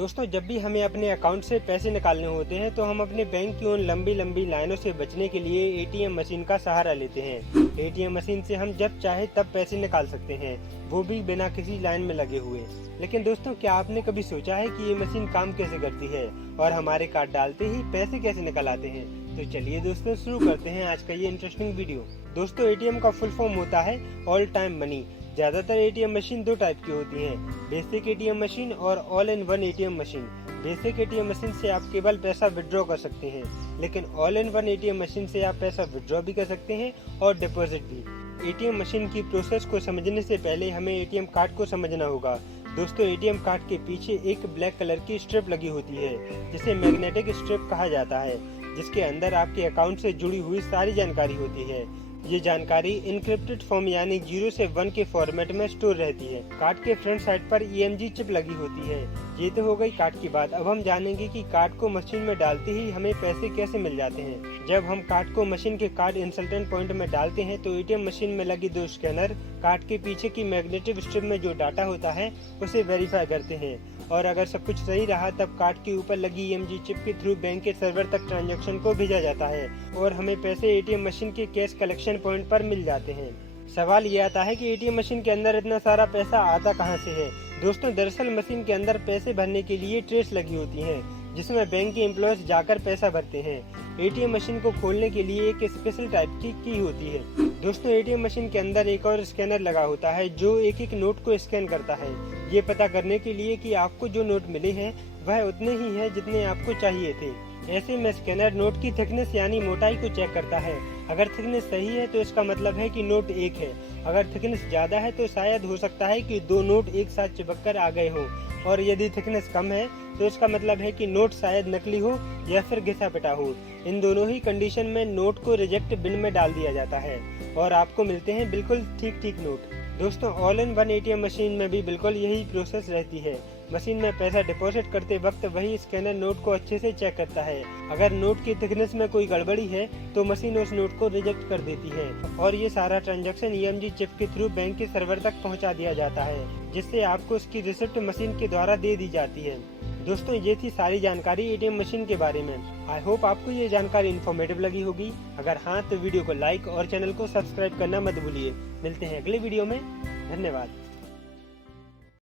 दोस्तों, जब भी हमें अपने अकाउंट से पैसे निकालने होते हैं तो हम अपने बैंक की उन लंबी लंबी लाइनों से बचने के लिए एटीएम मशीन का सहारा लेते हैं। एटीएम मशीन से हम जब चाहे तब पैसे निकाल सकते हैं, वो भी बिना किसी लाइन में लगे हुए। लेकिन दोस्तों, क्या आपने कभी सोचा है कि ये मशीन काम कैसे करती है और हमारे कार्ड डालते ही पैसे कैसे निकल आते हैं? तो चलिए दोस्तों, शुरू करते हैं आज का ये इंटरेस्टिंग वीडियो। दोस्तों, एटीएम का फुल फॉर्म होता है ऑल टाइम मनी। ज्यादातर एटीएम मशीन दो टाइप की होती हैं, बेसिक एटीएम मशीन और all in one ATM machine. Basic ATM machine से आप केवल पैसा विड्रॉ कर सकते हैं, लेकिन all in one ATM machine से आप पैसा विड्रॉ भी कर सकते हैं और डिपॉजिट भी। एटीएम मशीन की प्रोसेस को समझने से पहले हमें एटीएम कार्ड को समझना होगा। दोस्तों, एटीएम कार्ड के पीछे एक ब्लैक कलर की स्ट्रिप लगी होती है, जिसे मैग्नेटिक स्ट्रिप कहा जाता है, जिसके अंदर आपके अकाउंट से जुड़ी हुई सारी जानकारी होती है। ये जानकारी इनक्रिप्टेड फॉर्म यानी 0 से 1 के फॉर्मेट में स्टोर रहती है। कार्ड के फ्रंट साइड पर EMG चिप लगी होती है। ये तो हो गई कार्ड की बात। अब हम जानेंगे कि कार्ड को मशीन में डालते ही हमें पैसे कैसे मिल जाते हैं। जब हम कार्ड को मशीन के कार्ड इंसर्टेंट पॉइंट में डालते हैं तो एटीएम मशीन में लगी दो स्कैनर कार्ड के पीछे की मैग्नेटिक स्ट्रिप में जो डाटा होता है उसे वेरीफाई करते हैं, और अगर सब कुछ सही रहा तब कार्ड के ऊपर लगी EMG चिप के थ्रू बैंक के सर्वर तक ट्रांजैक्शन को भेजा जाता है और हमें पैसे एटीएम मशीन के कैश कलेक्शन पॉइंट पर मिल जाते हैं। सवाल ये आता है कि एटीएम मशीन के अंदर इतना सारा पैसा आता कहां से है? दोस्तों, दरअसल मशीन के अंदर पैसे भरने के लिए ट्रेस लगी होती हैं, जिसमें बैंक के एम्प्लॉयज जाकर पैसा भरते हैं। एटीएम मशीन को खोलने के लिए एक स्पेशल टाइप की होती है। दोस्तों, एटीएम मशीन के अंदर एक और स्कैनर लगा होता है जो एक एक नोट को स्कैन करता है, ये पता करने के लिए कि आपको जो नोट मिले हैं वह उतने ही हैं जितने आपको चाहिए थे। ऐसे में स्कैनर नोट की थिकनेस यानी मोटाई को चेक करता है। अगर थिकनेस सही है तो इसका मतलब है कि नोट एक है। अगर थिकनेस ज्यादा है तो शायद हो सकता है कि दो नोट एक साथ चिपक कर आ गए हों, और यदि थिकनेस कम है तो इसका मतलब है कि नोट शायद नकली हो या फिर घिसा पिटा हो। इन दोनों ही कंडीशन में नोट को रिजेक्ट बिन में डाल दिया जाता है और आपको मिलते हैं बिल्कुल ठीक नोट। दोस्तों, all in one ATM machine में भी बिल्कुल यही प्रोसेस रहती है। मशीन में पैसा डिपॉजिट करते वक्त वही स्कैनर नोट को अच्छे से चेक करता है। अगर नोट की थिकनेस में कोई गड़बड़ी है तो मशीन उस नोट को रिजेक्ट कर देती है और ये सारा ट्रांजैक्शन EMG चिप के थ्रू बैंक के सर्वर तक पहुंचा दिया जाता है, जिससे आपको उसकी रिसिप्ट मशीन के द्वारा दे दी जाती है। दोस्तों, ये थी सारी जानकारी एटीएम मशीन के बारे में। आई होप आपको ये जानकारी इन्फॉर्मेटिव लगी होगी। अगर हाँ तो वीडियो को लाइक और चैनल को सब्सक्राइब करना मत भूलिए। मिलते हैं अगले वीडियो में। धन्यवाद।